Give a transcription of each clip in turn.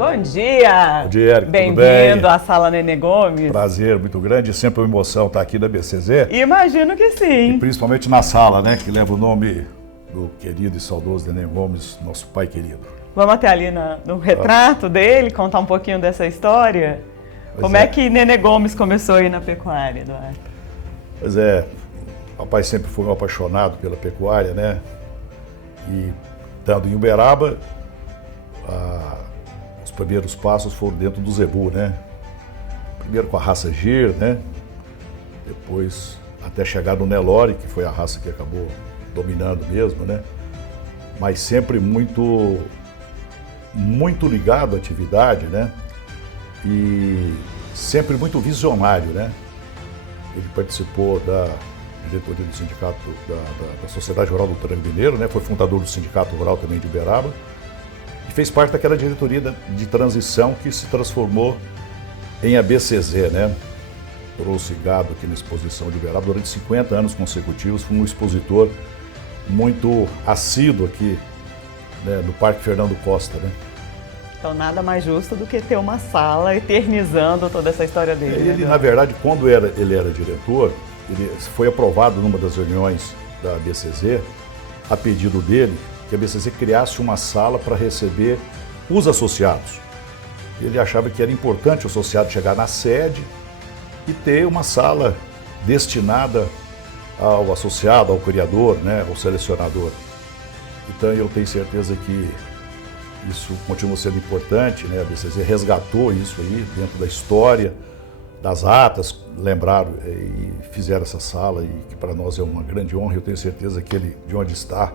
Bom dia! Bom dia, Eric, tudo bem? Bem-vindo à Sala Nenê Gomes. Prazer muito grande, sempre uma emoção estar aqui na BCZ. Imagino que sim. E principalmente na sala, né, que leva o nome do querido e saudoso Nenê Gomes, nosso pai querido. Vamos até ali no retrato dele, contar um pouquinho dessa história? Como é que Nenê Gomes começou aí na pecuária, Eduardo? Pois é, o papai sempre foi um apaixonado pela pecuária, né? E estando em Uberaba, os primeiros passos foram dentro do zebu, né? Primeiro com a raça Gir, né? Depois até chegar no Nelore, que foi a raça que acabou dominando mesmo, né? Mas sempre muito ligado à atividade, né? E sempre muito visionário, né? Ele participou da diretoria do sindicato da Sociedade Rural do Tranco Mineiro, né? Foi fundador do Sindicato Rural também de Uberaba e fez parte daquela diretoria de transição que se transformou em ABCZ, né? Trouxe gado aqui na exposição de Uberaba durante 50 anos consecutivos, foi um expositor muito assíduo aqui, né, no Parque Fernando Costa, né? Então nada mais justo do que ter uma sala eternizando toda essa história dele. Ele, na verdade, quando ele era diretor, ele foi aprovado numa das reuniões da ABCZ, a pedido dele, que a ABCZ criasse uma sala para receber os associados. Ele achava que era importante o associado chegar na sede e ter uma sala destinada ao associado, ao criador, né, ao selecionador. Então eu tenho certeza que isso continua sendo importante, né? A BCZ resgatou isso aí dentro da história, das atas, lembraram e fizeram essa sala, e que para nós é uma grande honra. Eu tenho certeza que ele, de onde está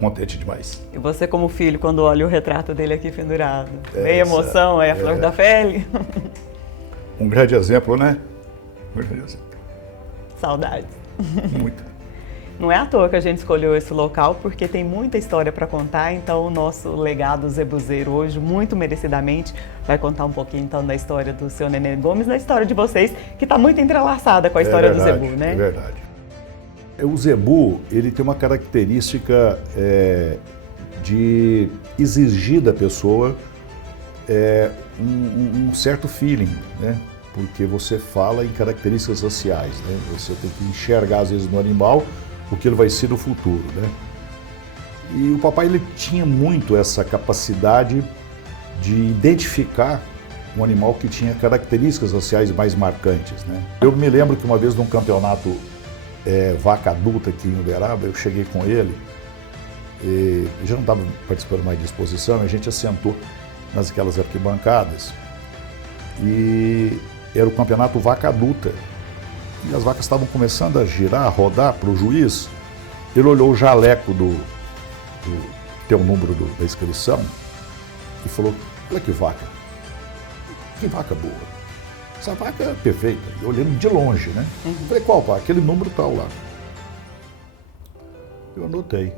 contente demais. E você, como filho, quando olha o retrato dele aqui pendurado, meia emoção, é a flor da pele? Um grande exemplo, né? Saudades. Muito. Não é à toa que a gente escolheu esse local, porque tem muita história para contar, então o nosso legado zebuzeiro hoje, muito merecidamente, vai contar um pouquinho então da história do seu Nenê Gomes, da história de vocês, que está muito entrelaçada com a história do zebu, né? É verdade. O zebu, ele tem uma característica de exigir da pessoa um certo feeling, né? Porque você fala em características sociais, né? Você tem que enxergar, às vezes, no animal o que ele vai ser no futuro, né? E o papai, ele tinha muito essa capacidade de identificar um animal que tinha características sociais mais marcantes, né? Eu me lembro que uma vez num campeonato vaca adulta aqui em Uberaba, eu cheguei com ele, já não estava participando mais de exposição, a gente assentou nas aquelas arquibancadas e era o campeonato vaca adulta. E as vacas estavam começando a girar, a rodar para o juiz. Ele olhou o jaleco tem o número da inscrição e falou: olha que vaca boa, essa vaca é perfeita. E olhando de longe, né? Falei: qual vaca? Aquele número tal lá. Eu anotei.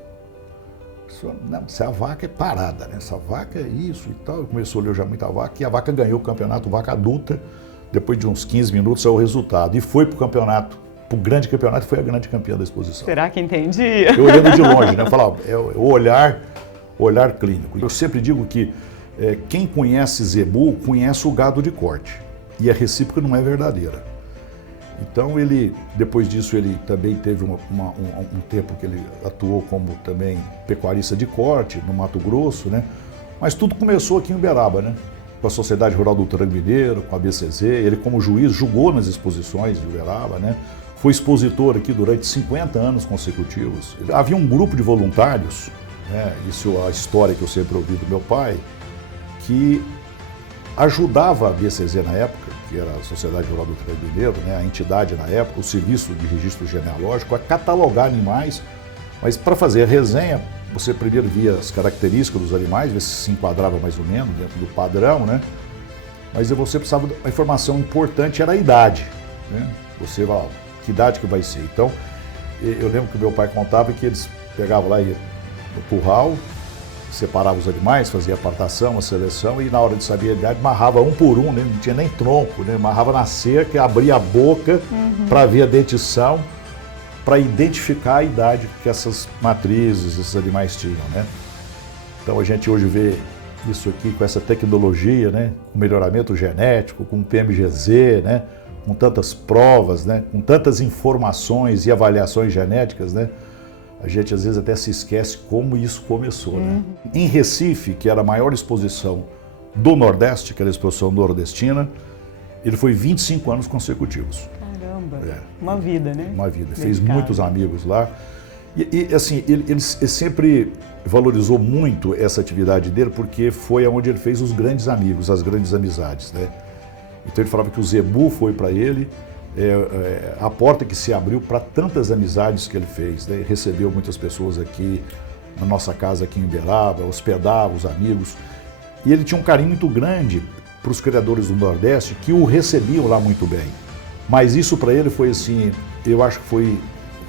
Não, essa vaca é parada, né? Essa vaca é isso e tal. Eu comecei a olhar já muita vaca e a vaca ganhou o campeonato vaca adulta. Depois de uns 15 minutos é o resultado. E foi para o campeonato, para o grande campeonato, foi a grande campeã da exposição. Será que entendia? Eu olhando de longe, né? Eu falava, é o olhar clínico. Eu sempre digo que quem conhece zebu, conhece o gado de corte. E a recíproca não é verdadeira. Então ele, depois disso, ele também teve um tempo que ele atuou como também pecuarista de corte no Mato Grosso, né? Mas tudo começou aqui em Uberaba, né? Com a Sociedade Rural do Tranco Mineiro, com a BCZ, ele como juiz julgou nas exposições de Uberaba, né? Foi expositor aqui durante 50 anos consecutivos. Havia um grupo de voluntários, né? Isso é a história que eu sempre ouvi do meu pai, que ajudava a BCZ na época, que era a Sociedade Rural do Tranco Mineiro, né? A entidade na época, o Serviço de Registro Genealógico, a catalogar animais, mas para fazer a resenha, você primeiro via as características dos animais, ver se enquadrava mais ou menos dentro do padrão, né? Mas você precisava, a informação importante era a idade, né? Você vai, que idade que vai ser. Então, eu lembro que o meu pai contava que eles pegavam lá no curral, separavam os animais, fazia a apartação, a seleção, e na hora de saber a idade, amarrava um por um, né? Não tinha nem tronco, né? Amarrava na cerca, abria a boca para ver a dentição, para identificar a idade que essas matrizes, esses animais tinham, né? Então a gente hoje vê isso aqui com essa tecnologia, né? Com melhoramento genético, com PMGZ, né? Com tantas provas, né? Com tantas informações e avaliações genéticas, né? A gente às vezes até se esquece como isso começou, né? Em Recife, que era a maior exposição do Nordeste, que era a exposição nordestina, ele foi 25 anos consecutivos. Caramba, uma vida, né? Uma vida. Dedicado. Fez muitos amigos lá. E assim, ele sempre valorizou muito essa atividade dele, porque foi onde ele fez os grandes amigos, as grandes amizades, né? Então ele falava que o Zebu foi para ele a porta que se abriu para tantas amizades que ele fez, né? Recebeu muitas pessoas aqui na nossa casa aqui em Uberaba, hospedava os amigos. E ele tinha um carinho muito grande para os criadores do Nordeste, que o recebiam lá muito bem. Mas isso para ele foi assim, eu acho que foi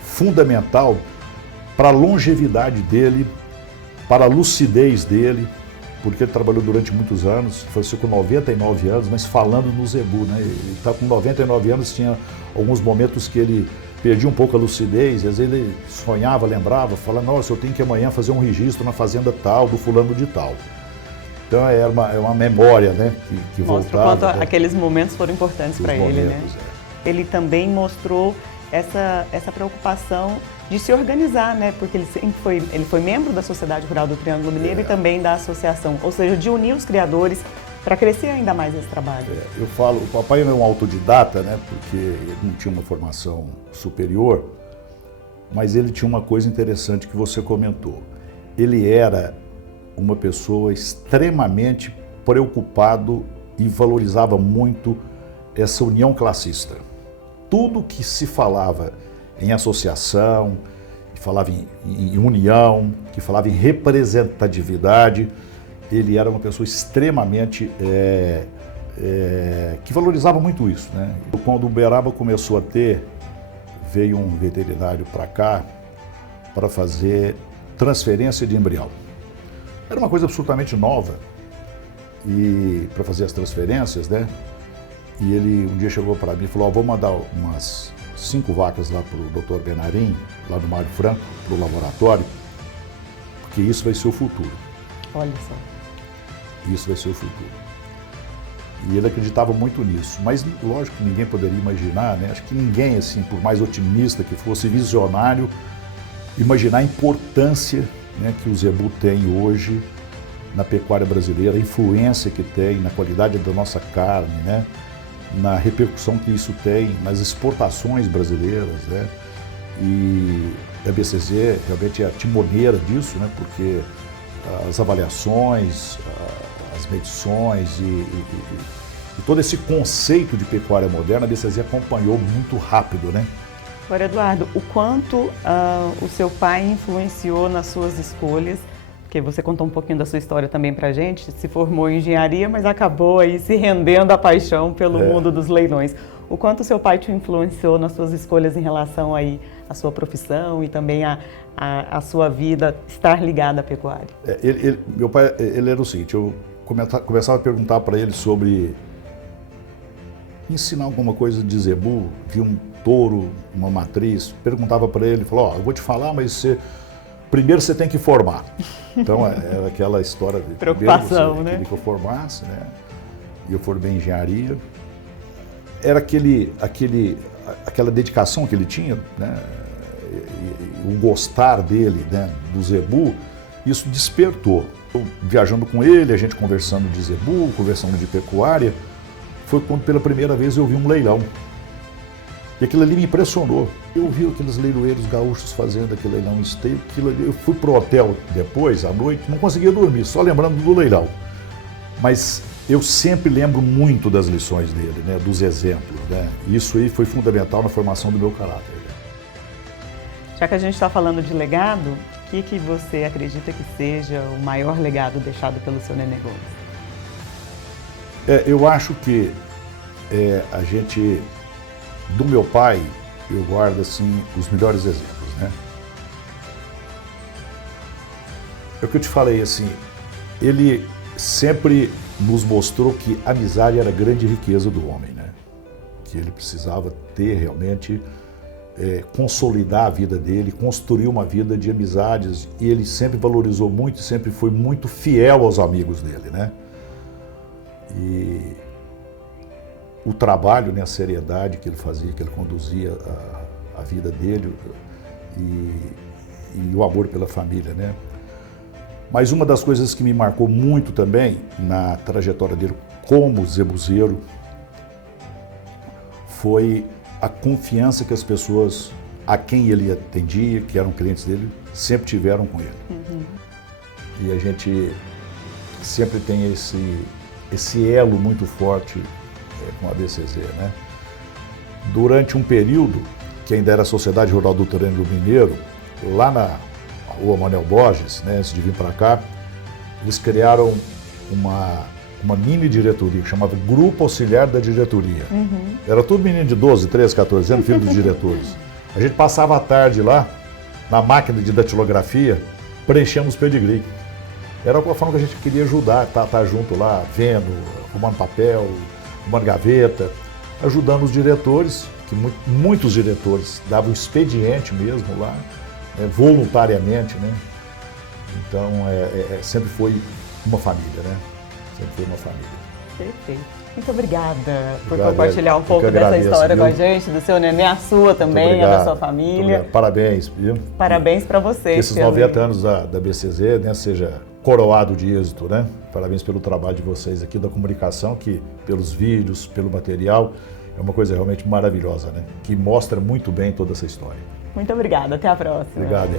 fundamental para a longevidade dele, para a lucidez dele, porque ele trabalhou durante muitos anos, faleceu com 99 anos, mas falando no Zebu, né? Ele está com 99 anos, tinha alguns momentos que ele perdia um pouco a lucidez, às vezes ele sonhava, lembrava, falava, nossa, eu tenho que amanhã fazer um registro na fazenda tal, do fulano de tal. Então é uma memória, né, que mostra voltava. Mostra o quanto aqueles momentos foram importantes para ele, né? Ele também mostrou essa preocupação de se organizar, né? Porque ele foi membro da Sociedade Rural do Triângulo Mineiro e também da associação, ou seja, de unir os criadores para crescer ainda mais esse trabalho. Eu falo, o papai é um autodidata, né? Porque ele não tinha uma formação superior, mas ele tinha uma coisa interessante que você comentou. Ele era uma pessoa extremamente preocupado e valorizava muito essa união classista. Tudo que se falava em associação, que falava em união, que falava em representatividade, ele era uma pessoa extremamente que valorizava muito isso, né? Quando Uberaba começou a veio um veterinário para cá para fazer transferência de embrião. Era uma coisa absolutamente nova e para fazer as transferências, né? E ele um dia chegou para mim e falou, vou mandar umas 5 vacas lá para o Dr. Benarim, lá no Mário Franco, para o laboratório, porque isso vai ser o futuro. Olha só. Isso vai ser o futuro. E ele acreditava muito nisso, mas lógico que ninguém poderia imaginar, né? Acho que ninguém, assim, por mais otimista que fosse, visionário, imaginar a importância, né, que o Zebu tem hoje na pecuária brasileira, a influência que tem na qualidade da nossa carne, né, na repercussão que isso tem nas exportações brasileiras, né, e a BCZ realmente é a timoneira disso, né, porque as avaliações, as medições e todo esse conceito de pecuária moderna, a BCZ acompanhou muito rápido, né. Agora, Eduardo, o quanto o seu pai influenciou nas suas escolhas, porque você contou um pouquinho da sua história também pra gente, se formou em engenharia, mas acabou aí se rendendo à paixão pelo mundo dos leilões. O quanto o seu pai te influenciou nas suas escolhas em relação aí à sua profissão e também à sua vida estar ligada à pecuária? Meu pai, ele era o seguinte, eu começava a perguntar para ele sobre ensinar alguma coisa de Zebu, via um touro, uma matriz, perguntava para ele, falou, eu vou te falar, mas primeiro você tem que formar. Então era aquela história de preocupação, né? Queria que eu formasse, né? E eu formei em engenharia. Era aquela dedicação que ele tinha, né? E o gostar dele, né, do Zebu, isso despertou. Eu, viajando com ele, a gente conversando de Zebu, conversando de pecuária, foi quando pela primeira vez eu vi um leilão. E aquilo ali me impressionou. Eu vi aqueles leiloeiros gaúchos fazendo aquele leilão em esteio, eu fui pro hotel depois, à noite, não conseguia dormir, só lembrando do leilão. Mas eu sempre lembro muito das lições dele, né, dos exemplos, né? Isso aí foi fundamental na formação do meu caráter. Já que a gente está falando de legado, o que você acredita que seja o maior legado deixado pelo seu Nenê Gomes? Eu acho que a gente, do meu pai, eu guardo assim os melhores exemplos, né? É o que eu te falei, assim, ele sempre nos mostrou que a amizade era a grande riqueza do homem, né? Que ele precisava ter realmente consolidar a vida dele, construir uma vida de amizades, e ele sempre valorizou muito, sempre foi muito fiel aos amigos dele, né? E o trabalho, né, a seriedade que ele fazia, que ele conduzia a vida dele e o amor pela família, né? Mas uma das coisas que me marcou muito também na trajetória dele como zebuzeiro foi a confiança que as pessoas a quem ele atendia, que eram clientes dele, sempre tiveram com ele. Uhum. E a gente sempre tem esse elo muito forte com a BCZ, né? Durante um período, que ainda era a Sociedade Rural do Terreno do Mineiro, lá na Rua Manuel Borges, né, antes de vir para cá, eles criaram uma mini diretoria, que chamava Grupo Auxiliar da Diretoria. Uhum. Era tudo menino de 12, 13, 14 anos, filho dos diretores. A gente passava a tarde lá, na máquina de datilografia, preenchemos pedigree. Era a forma que a gente queria ajudar, tá junto lá, vendo, arrumando papel, arrumando gaveta, ajudando os diretores, que muitos diretores davam expediente mesmo lá, voluntariamente, né? Então, sempre foi uma família, né? Sempre foi uma família. Perfeito. Muito obrigada por compartilhar um pouco dessa história, viu, com a gente, do seu neném, a sua também, a da sua família. Parabéns, viu? Parabéns para você. Esses 90 anos da BCZ, né, seja coroado de êxito, né? Parabéns pelo trabalho de vocês aqui da comunicação, que pelos vídeos, pelo material, é uma coisa realmente maravilhosa, né? Que mostra muito bem toda essa história. Muito obrigada, até a próxima. Obrigado.